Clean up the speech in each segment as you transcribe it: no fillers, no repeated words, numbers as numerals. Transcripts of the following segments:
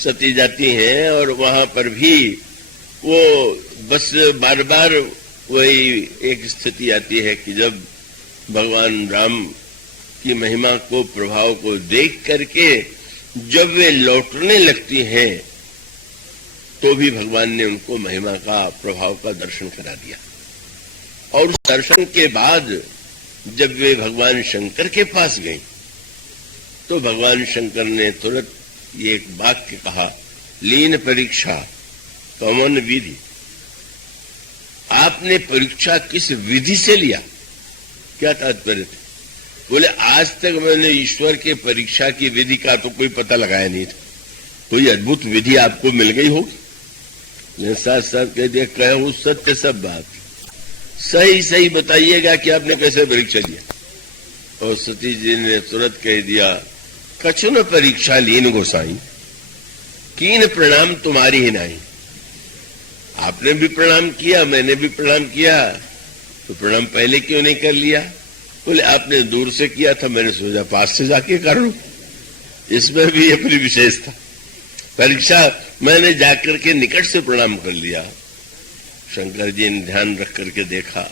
सती जाती हैं और वहां पर भी वो बस बार बार वही एक स्थिति आती है कि जब भगवान राम की महिमा को, प्रभाव को देख करके जब वे लौटने लगती हैं तो भी भगवान ने उनको महिमा का, प्रभाव का दर्शन करा दिया। और उस दर्शन के बाद जब वे भगवान शंकर के पास गई तो भगवान शंकर ने तुरंत ये एक वाक्य कहा, लीन परीक्षा कमन विधि। आपने परीक्षा किस विधि से लिया? क्या तात्पर्य थे? बोले आज तक मैंने ईश्वर के परीक्षा की विधि का तो कोई पता लगाया नहीं था, कोई अद्भुत विधि आपको मिल गई होगी। साथ साथ कह दिया, कहो सत्य सब बात, सही सही बताइएगा कि आपने कैसे परीक्षा लिया। और सती जी ने तुरंत कह दिया, कछु न परीक्षा लीन गोसाई, कीन प्रणाम तुम्हारी ही नहीं। आपने भी प्रणाम किया, मैंने भी प्रणाम किया, तो प्रणाम पहले क्यों नहीं कर लिया? बोले आपने दूर से किया था, मैंने सोचा पास से जाके कर लूं। इसमें भी अपनी विशेषता, परीक्षा मैंने जाकर के निकट से प्रणाम कर लिया। शंकर जी ने ध्यान रख करके देखा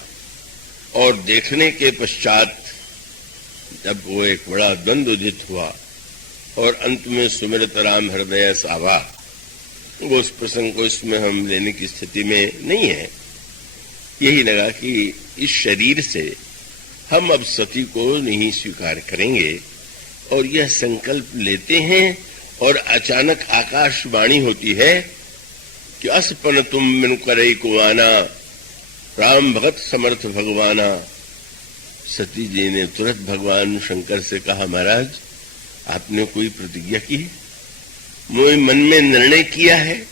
और देखने के पश्चात जब वो एक बड़ा द्वंद्व उदित हुआ और अंत में सुमिरत राम हृदय सावा, वो उस प्रसंग को इसमें हम लेने की स्थिति में नहीं है। यही लगा कि इस शरीर से हम अब सती को नहीं स्वीकार करेंगे और यह संकल्प लेते हैं और अचानक आकाशवाणी होती है कि असपन तुम मिन करई कुआना, राम भगत समर्थ भगवाना। सती जी ने तुरंत भगवान शंकर से कहा, महाराज आपने कोई प्रतिज्ञा की है, मुझे मन में निर्णय किया है।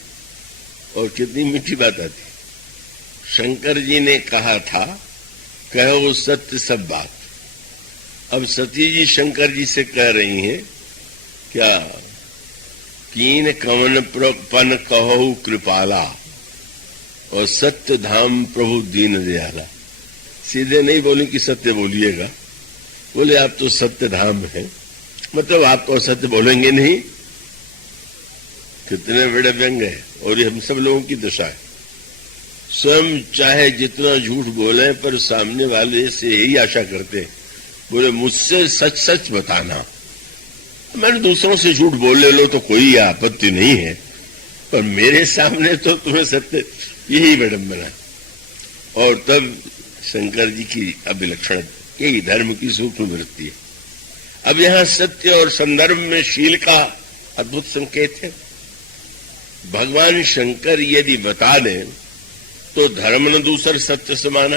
और कितनी मीठी बात आती। शंकर जी ने कहा था, कहो सत्य सब बात। अब सती जी शंकर जी से कह रही हैं, क्या कीन कवन पन कहो कृपाला और सत्य धाम प्रभु दीन दयाला। सीधे नहीं बोली कि सत्य बोलिएगा, बोले आप तो सत्य धाम है, मतलब आप तो सत्य बोलेंगे नहीं। कितने बड़े व्यंग है। और ये हम सब लोगों की दशा है, स्वयं चाहे जितना झूठ बोले पर सामने वाले से यही आशा करते हैं, बोले मुझसे सच सच बताना। मैंने दूसरों से झूठ बोल ले लो तो कोई आपत्ति नहीं है, पर मेरे सामने तो तुम्हें सत्य, यही विडंबना। और तब शंकर जी की अभिलक्षण, यही धर्म की सूक्ष्म वृत्ति है। अब यहां सत्य और संदर्भ में शील का अद्भुत संकेत है। भगवान शंकर यदि बता दें तो धर्म न दूसर सत्य समाना।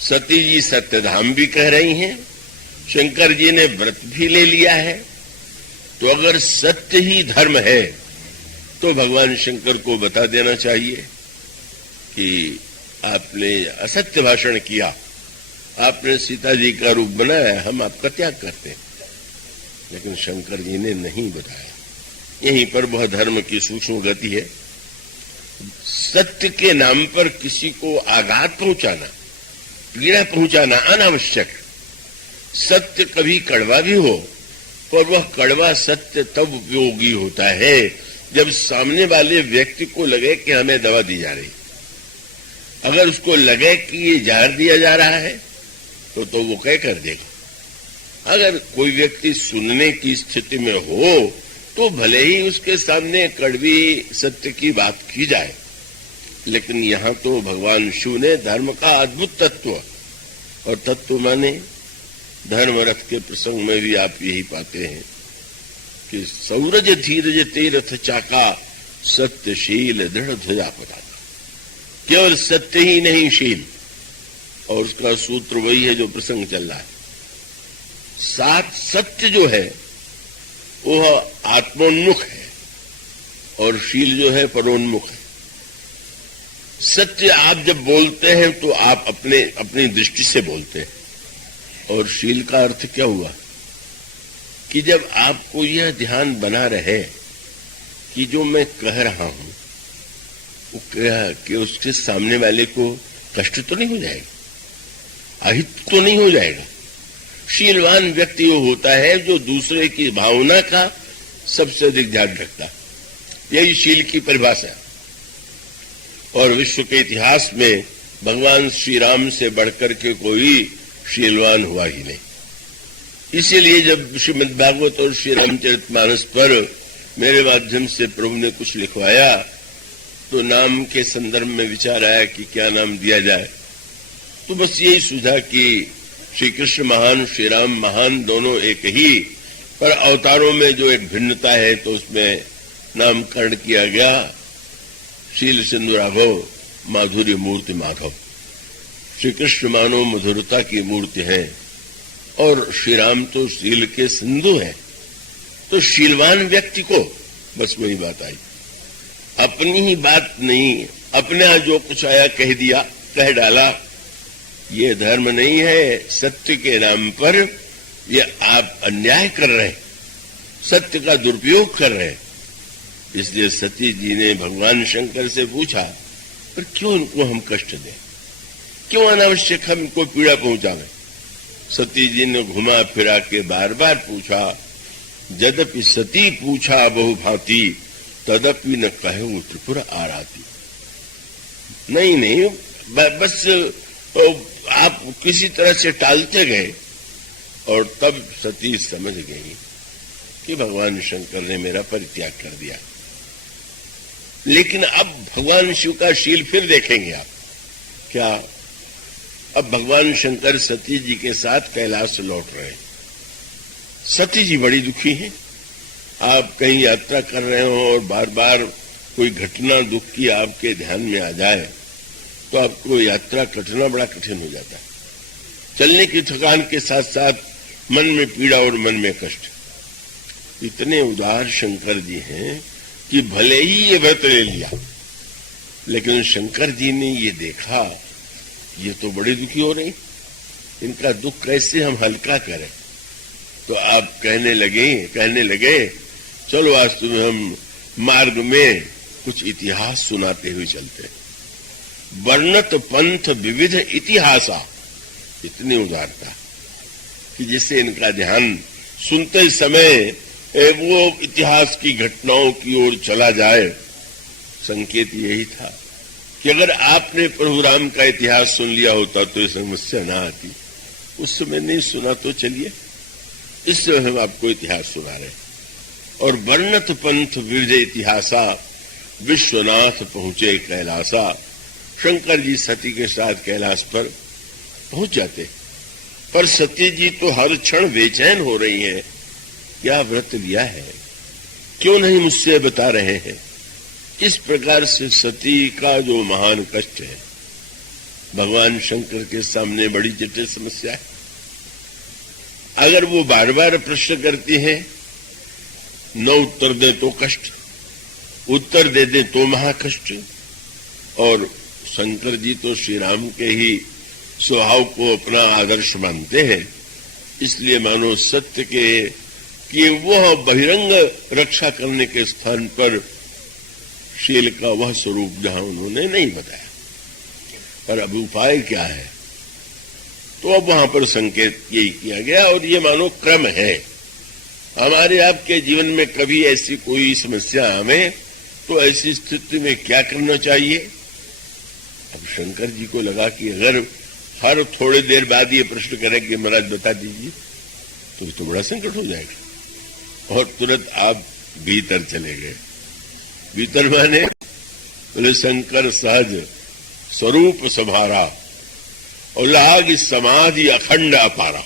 सती जी सत्यधाम भी कह रही हैं, शंकर जी ने व्रत भी ले लिया है, तो अगर सत्य ही धर्म है तो भगवान शंकर को बता देना चाहिए कि आपने असत्य भाषण किया, आपने सीता जी का रूप बनाया, हम आपका त्याग करते हैं। लेकिन शंकर जी ने नहीं बताया। यहीं पर वह धर्म की सूक्ष्म गति है। सत्य के नाम पर किसी को आघात पहुंचाना, पीड़ा पहुंचाना अनावश्यक। सत्य कभी कड़वा भी हो, पर वह कड़वा सत्य तब उपयोगी होता है जब सामने वाले व्यक्ति को लगे कि हमें दवा दी जा रही। अगर उसको लगे कि ये जहर दिया जा रहा है तो वो कह कर देगा। अगर कोई व्यक्ति सुनने की स्थिति में हो तो भले ही उसके सामने कड़वी सत्य की बात की जाए, लेकिन यहां तो भगवान शिव ने धर्म का अद्भुत तत्व, और तत्व माने धर्म रथ के प्रसंग में भी आप यही पाते हैं कि सौरज धीरज तीर्थ चाका, सत्यशील दृढ़ ध्वजा पताका। केवल सत्य ही नहीं, शील, और उसका सूत्र वही है जो प्रसंग चल रहा है। सात सत्य जो है वह आत्मोन्मुख है और शील जो है परोन्मुख है। सत्य आप जब बोलते हैं तो आप अपनी दृष्टि से बोलते हैं, और शील का अर्थ क्या हुआ कि जब आपको यह ध्यान बना रहे कि जो मैं कह रहा हूं वो क्या कि उसके सामने वाले को कष्ट तो नहीं हो जाएगा, अहित तो नहीं हो जाएगा। शीलवान व्यक्ति वो होता है जो दूसरे की भावना का सबसे अधिक ध्यान रखता है। यही शील की परिभाषा। और विश्व के इतिहास में भगवान श्री राम से बढ़कर के कोई शीलवान हुआ ही नहीं। इसीलिए जब श्रीमद् भागवत और श्री रामचरितमानस पर मेरे माध्यम से प्रभु ने कुछ लिखवाया तो नाम के संदर्भ में विचार आया कि क्या नाम दिया जाए। तो बस यही सुझा कि श्री कृष्ण महान, श्री राम महान, दोनों एक ही, पर अवतारों में जो एक भिन्नता है तो उसमें नामकरण किया गया शील सिंधु राघव माधुर्य मूर्ति माधव। श्री कृष्ण मानो मधुरता की मूर्ति है और श्री राम तो शील के सिंधु हैं। तो शीलवान व्यक्ति को बस वही बात आई, अपनी ही बात नहीं, अपने यहाँ जो कुछ आया कह दिया, कह डाला, ये धर्म नहीं है। सत्य के नाम पर ये आप अन्याय कर रहे हैं, सत्य का दुरुपयोग कर रहे हैं। इसलिए सती जी ने भगवान शंकर से पूछा, पर क्यों इनको हम कष्ट दें, क्यों अनावश्यक हम इनको पीड़ा पहुंचावें। सती जी ने घुमा फिरा के बार बार पूछा, यद्यपि सती पूछा बहु भांति, तदपि न कहे त्रिपुर आराती। नहीं, बस आप किसी तरह से टालते गए और तब सती समझ गई कि भगवान शंकर ने मेरा परित्याग कर दिया। लेकिन अब भगवान शिव का शील फिर देखेंगे आप क्या। अब भगवान शंकर सती जी के साथ कैलाश लौट रहे हैं। सती जी बड़ी दुखी हैं। आप कहीं यात्रा कर रहे हो और बार बार कोई घटना दुख की आपके ध्यान में आ जाए तो आपको यात्रा करना बड़ा कठिन हो जाता है। चलने की थकान के साथ साथ मन में पीड़ा और मन में कष्ट। इतने उदार शंकर जी हैं कि भले ही ये व्रत ले लिया, लेकिन शंकर जी ने ये देखा ये तो बड़ी दुखी हो रही, इनका दुख कैसे हम हल्का करें। तो आप कहने लगे चलो आज तुम्हें हम मार्ग में कुछ इतिहास सुनाते हुए चलते। वर्णत पंथ विविध इतिहासा, इतनी उदारता कि जिससे इनका ध्यान सुनते समय वो इतिहास की घटनाओं की ओर चला जाए। संकेत यही था कि अगर आपने प्रभु राम का इतिहास सुन लिया होता तो ये समस्या ना आती। उस समय नहीं सुना तो चलिए, इस समय हम आपको इतिहास सुना रहे। और वर्णत पंथ विविध इतिहासा, विश्वनाथ पहुंचे कैलासा। शंकर जी सती के साथ कैलाश पर पहुंच जाते, पर सती जी तो हर क्षण बेचैन हो रही हैं। क्या व्रत लिया है, क्यों नहीं मुझसे बता रहे हैं। इस प्रकार से सती का जो महान कष्ट है भगवान शंकर के सामने बड़ी जटिल समस्या है। अगर वो बार बार प्रश्न करती हैं, न उत्तर दे तो कष्ट, उत्तर दे दे तो महाकष्ट। और शंकर जी तो श्री राम के ही स्वभाव को अपना आदर्श मानते हैं, इसलिए मानो सत्य के कि वह बहिरंग रक्षा करने के स्थान पर शील का वह स्वरूप जहां उन्होंने नहीं बताया। पर अब उपाय क्या है, तो अब वहां पर संकेत यही किया गया। और ये मानो क्रम है हमारे आपके जीवन में। कभी ऐसी कोई समस्या आवे तो ऐसी स्थिति में क्या करना चाहिए। अब शंकर जी को लगा कि अगर हर थोड़ी देर बाद ये प्रश्न करें कि महाराज बता दीजिए तो ये तो बड़ा संकट हो जाएगा। और तुरंत आप भीतर चले गए। भीतर माने बोले शंकर सहज स्वरूप संभारा और लाग समाधि अखंड अपारा।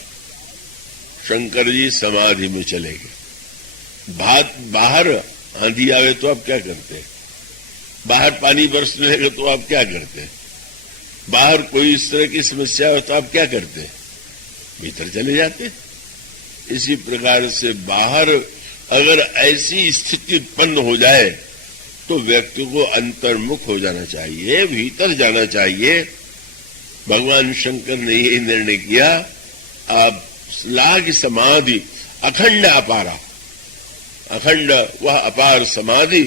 शंकर जी समाधि में चले गए। बाहर आंधी आवे तो आप क्या करते हैं, बाहर पानी बरसने लगे तो आप क्या करते हैं, बाहर कोई इस तरह की समस्या हो तो आप क्या करते हैं, भीतर चले जाते। इसी प्रकार से बाहर अगर ऐसी स्थिति उत्पन्न हो जाए तो व्यक्ति को अंतर्मुख हो जाना चाहिए, भीतर जाना चाहिए। भगवान शंकर ने यही निर्णय किया। आप लाग समाधि अखंड अपारा, अखंड वह अपार समाधि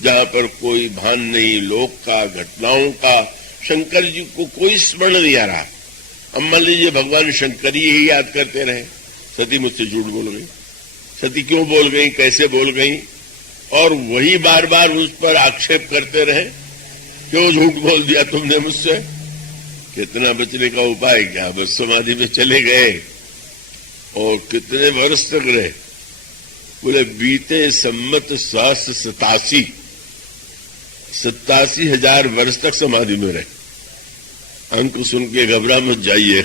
जहां पर कोई भान नहीं, लोक का, घटनाओं का। शंकर जी को कोई स्मरण नहीं आ रहा। अब मान लीजिए भगवान शंकर ही याद करते रहे, सती मुझसे झूठ बोल गई, सती क्यों बोल गई, कैसे बोल गई, और वही बार बार उस पर आक्षेप करते रहे, क्यों झूठ बोल दिया तुमने मुझसे, कितना बचने का उपाय क्या, बस समाधि में चले गए। और कितने वर्ष तक रहे, बोले बीते सम्मत 87,000 वर्ष तक समाधि में रहे। अंक सुन के घबरा मत जाइए।